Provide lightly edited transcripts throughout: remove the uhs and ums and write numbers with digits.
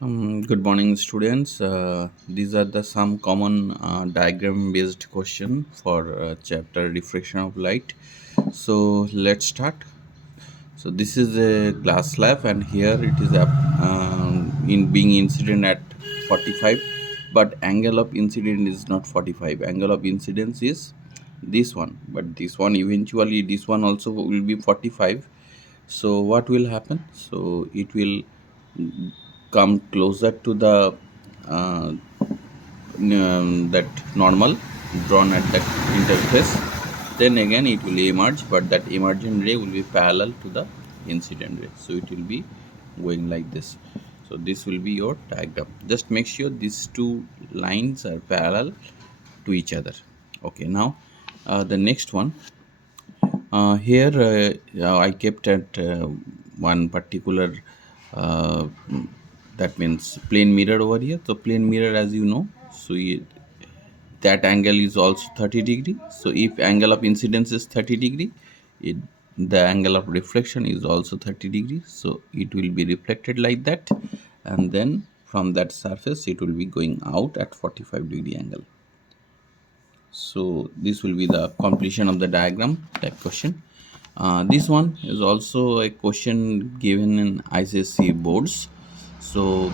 Good morning, students. These are the some common diagram-based question for chapter diffraction of light. So let's start. So this is a glass slab, and here it is in being incident at 45, but angle of incident is not 45. Angle of incidence is this one, but this one eventually this one also will be 45. So what will happen? So it will come closer to the uh, that normal drawn at that interface, then again it will emerge, but that emergent ray will be parallel to the incident ray, so it will be going like this. So this will be your diagram. Just make sure these two lines are parallel to each other. Okay, now the next one, here I kept at one particular uh, that means plane mirror over here. So plane mirror, as you know, so that angle is also 30 degree. So if angle of incidence is 30 degree, the angle of reflection is also 30 degree. So it will be reflected like that, and then from that surface it will be going out at 45 degree angle. So this will be the completion of the diagram type question. This one is also a question given in ICSE boards. So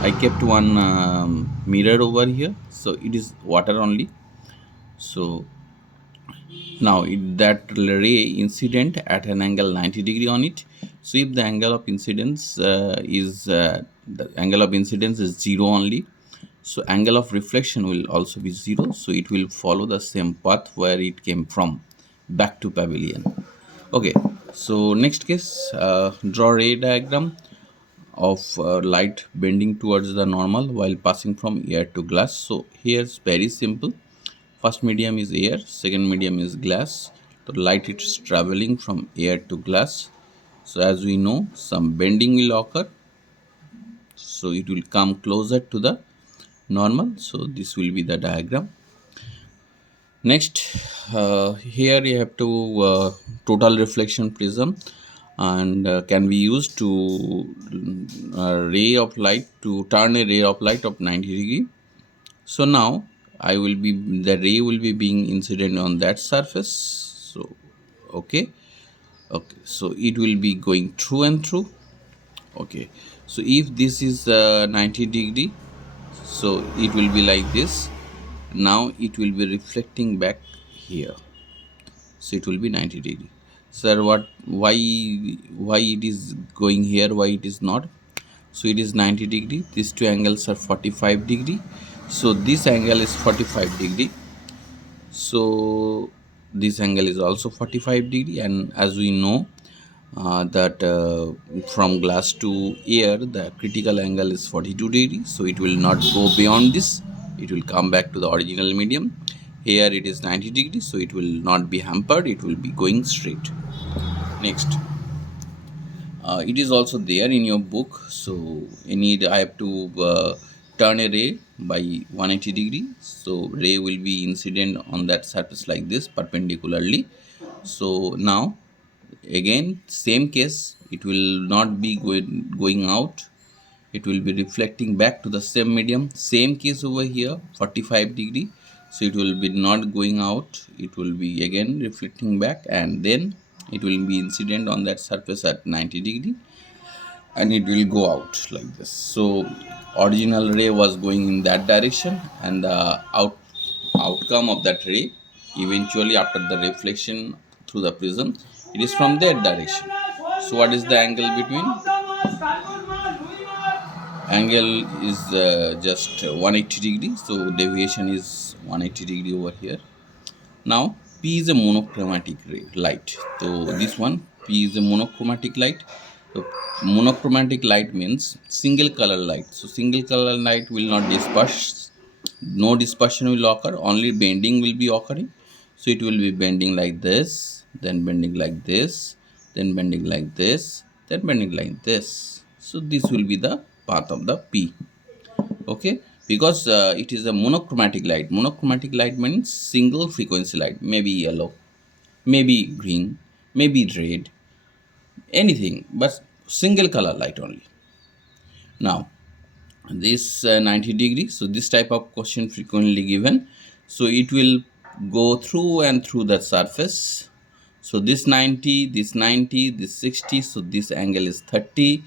I kept one mirror over here. So it is water only. So now that ray incident at an angle 90 degree on it. So if the angle of incidence the angle of incidence is 0 only, so angle of reflection will also be 0. So it will follow the same path where it came from, back to pavilion. Okay, so next case, draw ray diagram of light bending towards the normal while passing from air to glass. So here's very simple. First medium is air, second medium is glass. The light is traveling from air to glass. So as we know, some bending will occur. So it will come closer to the normal. So this will be the diagram. Next, here you have to total reflection prism, and can be used to ray of light to turn a ray of light of 90 degree. So now I will be the ray will be being incident on that surface. So okay, okay, so it will be going through and through. Okay, so if this is 90 degree, so it will be like this. Now it will be reflecting back here, so it will be 90 degree. Sir, what, why it is going here, why it is not? So it is 90 degree, these two angles are 45 degree, so this angle is 45 degree. So this angle is also 45 degree, and as we know that from glass to air the critical angle is 42 degree, so it will not go beyond this, it will come back to the original medium. Here it is 90 degree, so it will not be hampered, it will be going straight. Next, it is also there in your book. So I have to turn a ray by 180 degree, so ray will be incident on that surface like this perpendicularly. So now again same case, it will not be going out, it will be reflecting back to the same medium. Same case over here, 45 degree, so it will be not going out, it will be again reflecting back, and then it will be incident on that surface at 90 degree, and it will go out like this. So original ray was going in that direction, and the outcome of that ray eventually after the reflection through the prism, it is from that direction. So what is the angle between? Angle is just 180 degree, so deviation is 180 degree over here. Now P is a monochromatic light. So this one, P is a monochromatic light. So monochromatic light means single color light. So single color light will not disperse, no dispersion will occur, only bending will be occurring. So it will be bending like this, then bending like this, then bending like this, then bending like this. So this will be the path of the P. Okay, because it is a monochromatic light. Monochromatic light means single frequency light, maybe yellow, maybe green, maybe red, anything, but single color light only. Now this 90 degree. So this type of question frequently given. So it will go through and through the surface. So this 90, this 90, this 60, so this angle is 30.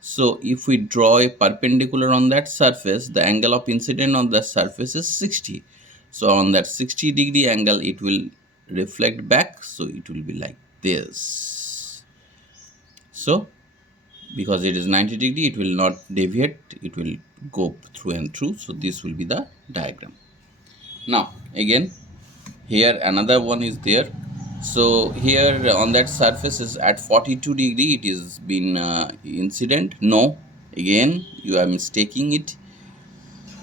So if we draw a perpendicular on that surface, the angle of incident on the surface is 60. So on that 60 degree angle, it will reflect back. So it will be like this. So because it is 90 degree, it will not deviate, it will go through and through. So this will be the diagram. Now again, here another one is there. So here on that surface is at 42 degree, it is been incident. No, again you are mistaking it.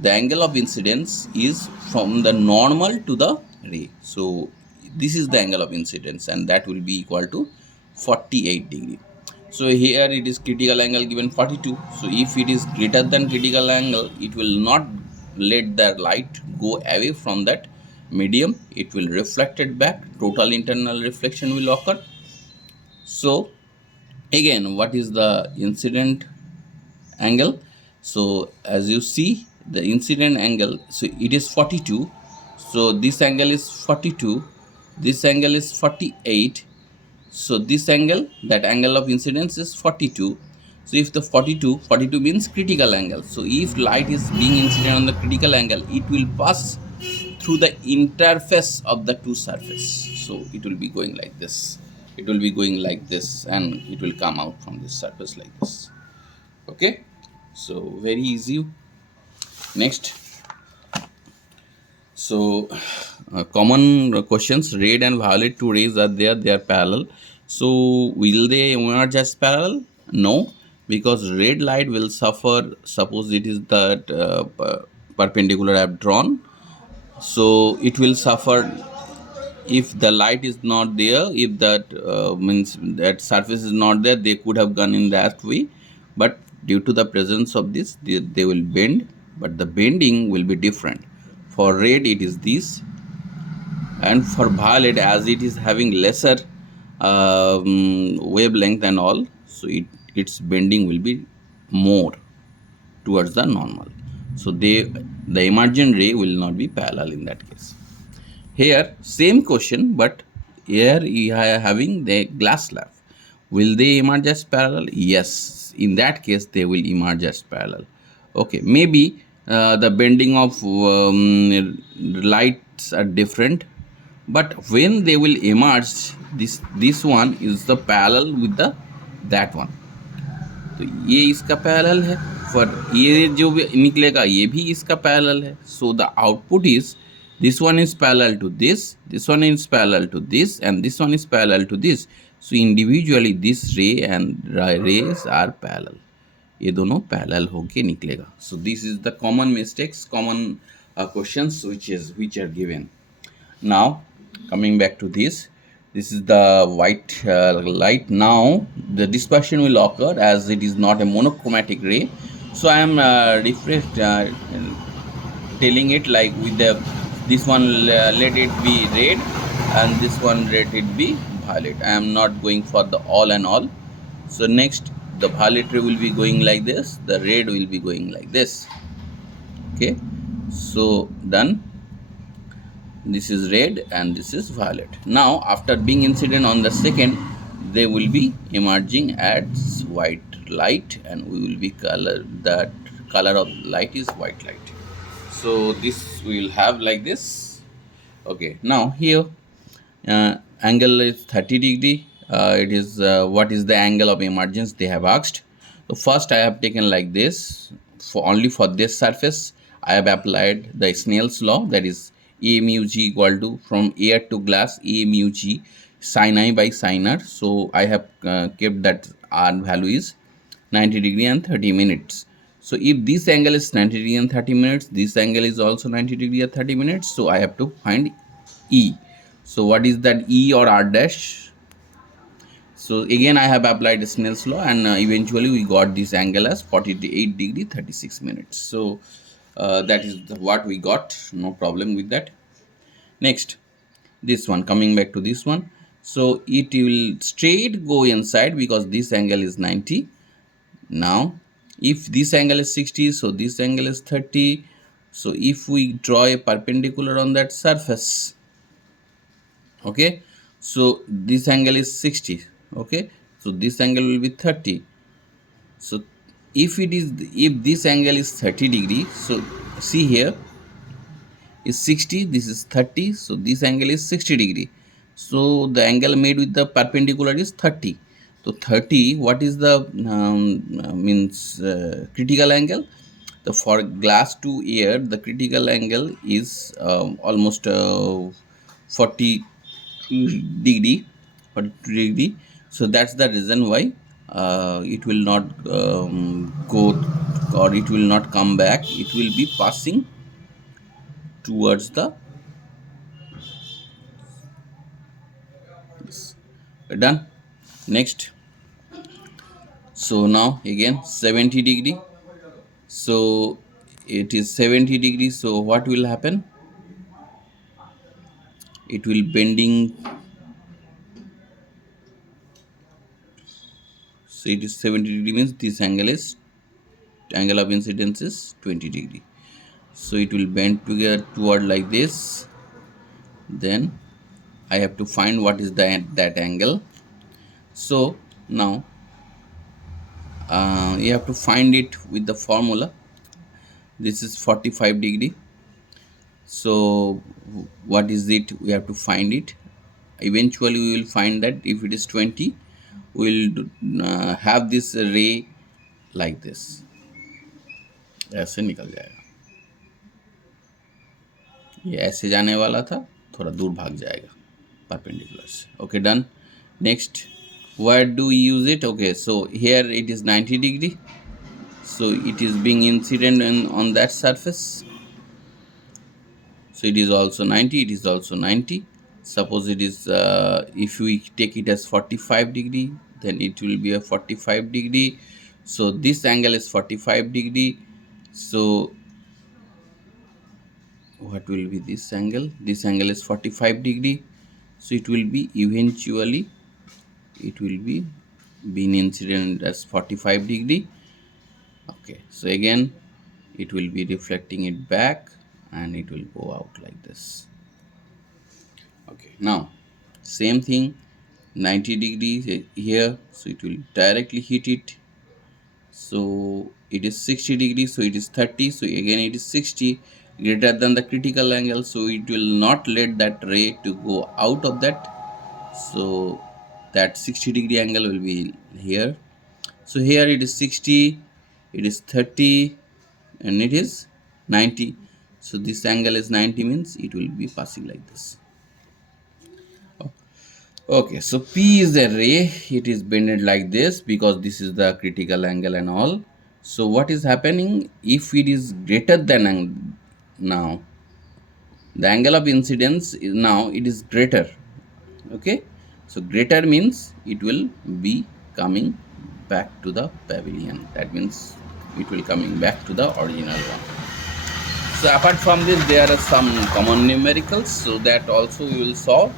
The angle of incidence is from the normal to the ray. So this is the angle of incidence, and that will be equal to 48 degree. So here it is critical angle given 42. So if it is greater than critical angle, it will not let the light go away from that medium. It will reflect it back. Total internal reflection will occur. So again, what is the incident angle? So as you see, the incident angle, so it is 42. So this angle is 42. This angle is 48. So this angle, that angle of incidence is 42. So if the 42 means critical angle. So if light is being incident on the critical angle, it will pass through the interface of the two surface. So it will be going like this. It will be going like this, and it will come out from this surface like this. Okay. So very easy. Next. So common questions, red and violet two rays are there, they are parallel. So will they emerge as parallel? No, because red light will suffer, suppose it is that perpendicular I have drawn. So it will suffer if the light is not there, if that means that surface is not there, they could have gone in that way. But due to the presence of this, they will bend, but the bending will be different. For red, it is this, and for violet, as it is having lesser wavelength and all, so its bending will be more towards the normal. So the emergent ray will not be parallel in that case. Here same question, but here you are having the glass slab. Will they emerge as parallel? Yes, in that case they will emerge as parallel. Okay, maybe the bending of lights are different, but when they will emerge, this one is the parallel with the that one. तो ये इसका parallel है, for ये जो भी निकलेगा ये भी इसका पैरेलल है. So the output is this one is parallel to this one is parallel to this, and this one is parallel to this. So individually this ray and rays are parallel. ये दोनों parallel होके निकलेगा. So this is the common mistakes, common questions which are given. Now coming back to this, this is the white light. Now the dispersion will occur as it is not a monochromatic ray. So I am telling it like with the this one let it be red, and this one let it be violet. I am not going for the all and all. So next the violet ray will be going like this, the red will be going like this. Okay, so done. This is red and this is violet. Now after being incident on the second, they will be emerging as white light, and we will be that color of light is white light. So this we will have like this. Okay, now here angle is 30 degree. It is what is the angle of emergence they have asked. So first I have taken like this, for only for this surface I have applied the Snell's law, that is A mu g equal to from air to glass A mu g sin I by sin r. So I have kept that r value is 90 degree and 30 minutes. So if this angle is 90 degree and 30 minutes, this angle is also 90 degree and 30 minutes. So I have to find E. So what is that E or R dash? So again I have applied Snell's law, and eventually we got this angle as 48 degree 36 minutes. So that is what we got, no problem with that. Next, this one, coming back to this one. So it will straight go inside because this angle is 90. Now If this angle is 60, so this angle is 30. So if we draw a perpendicular on that surface, okay, so this angle is 60, okay, so this angle will be 30. So if this angle is 30 degree, so see here is 60, this is 30, so this angle is 60 degree. So the angle made with the perpendicular is 30. So 30, what is the means critical angle? The for glass to air, the critical angle is almost 40 degree, 42 degree. So that's the reason why it will not go, or it will not come back. It will be passing towards the, done. Next, so now again 70 degree, so it is 70 degree, so what will happen? It will bending, so it is 70 degree means this angle of incidence is 20 degree, so it will bend together toward like this. Then I have to find what is that angle. So now you have to find it with the formula. This is 45 degree, so what is it? We have to find it. Eventually we will find that if it is 20, we will have this ray like this, ऐसे निकल जाएगा, ये ऐसे जाने वाला था, थोड़ा दूर भाग जाएगा perpendicular से. Okay, done. Next, where do we use it? Okay, so here it is 90 degree, so it is being incident on that surface, so it is also 90, it is also 90. Suppose it is if we take it as 45 degree, then it will be a 45 degree. So this angle is 45 degree, so what will be this angle? This angle is 45 degree, so it will be eventually, it will be being incident as 45 degree. Okay, so again it will be reflecting it back and it will go out like this. Okay, now same thing, 90 degrees here, so it will directly hit it. So it is 60 degrees, so it is 30, so again it is 60 greater than the critical angle, so it will not let that ray to go out of that. So that 60 degree angle will be here. So here it is 60, it is 30, and it is 90. So this angle is 90 means it will be passing like this. Okay, so P is a ray, it is bended like this because this is the critical angle and all. So what is happening if it is greater than now? The angle of incidence is now it is greater. Okay, so greater means it will be coming back to the pavilion. That means it will coming back to the original one. So apart from this, there are some common numericals, so that also we will solve.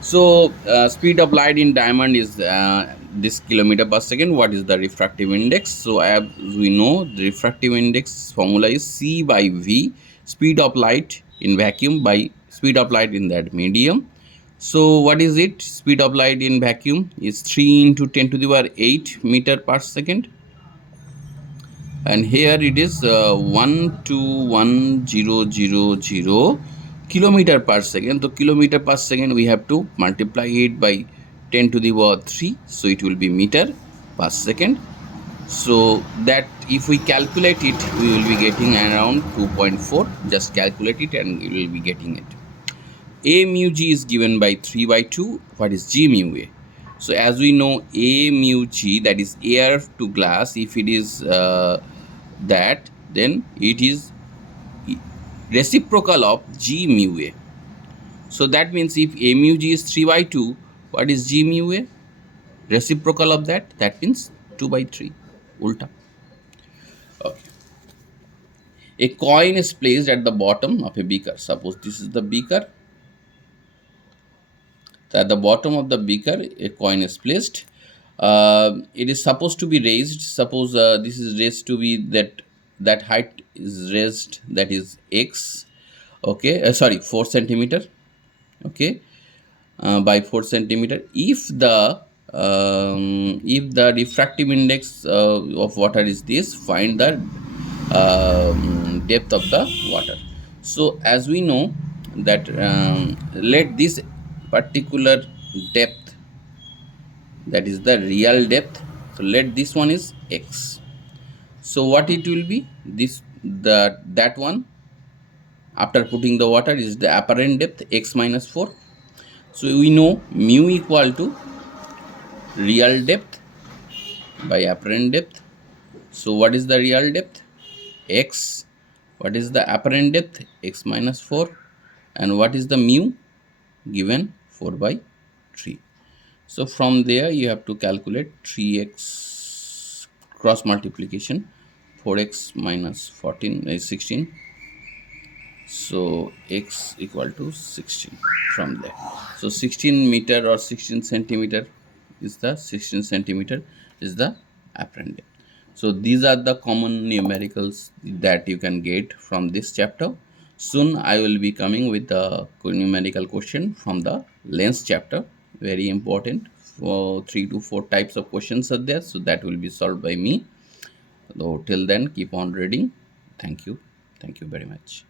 So speed of light in diamond is this kilometer per second. What is the refractive index? So as we know, the refractive index formula is C by V, speed of light in vacuum by speed of light in that medium. So what is it? Speed of light in vacuum is 3 into 10 to the power 8 meter per second. And here it is 121,000 kilometer per second. So kilometer per second we have to multiply it by 10 to the power 3, so it will be meter per second. So that if we calculate it, we will be getting around 2.4. Just calculate it and you will be getting it. A mu g is given by 3 by 2. What is g mu a? So as we know, A mu g, that is air to glass, if it is that, then it is reciprocal of g mu a. So that means if A mu g is 3 by 2, what is g mu a? Reciprocal of that, that means 2 by 3, ulta. Okay. A coin is placed at the bottom of a beaker. Suppose this is the beaker. So at the bottom of the beaker, a coin is placed. It is supposed to be raised. Suppose this is raised to be that height is raised, that is x. Okay, sorry, 4 centimeter. Okay, by 4 centimeter. If the refractive index of water is this, find the depth of the water. So as we know that, let this particular depth, that is the real depth, so let this one is x. So what it will be, this that one after putting the water is the apparent depth, x minus 4. So we know mu equal to real depth by apparent depth. So what is the real depth? X. What is the apparent depth? X minus 4. And what is the mu? Given 4 by 3. So from there you have to calculate 3x cross multiplication. 4x minus 14 is 16. So x equal to 16 from there. So 16 meter or 16 centimeter is the apparent depth. So these are the common numericals that you can get from this chapter. Soon I will be coming with the numerical question from the length chapter. Very important. For 3 to 4 types of questions are there, so that will be solved by me. So till then, keep on reading. Thank you very much.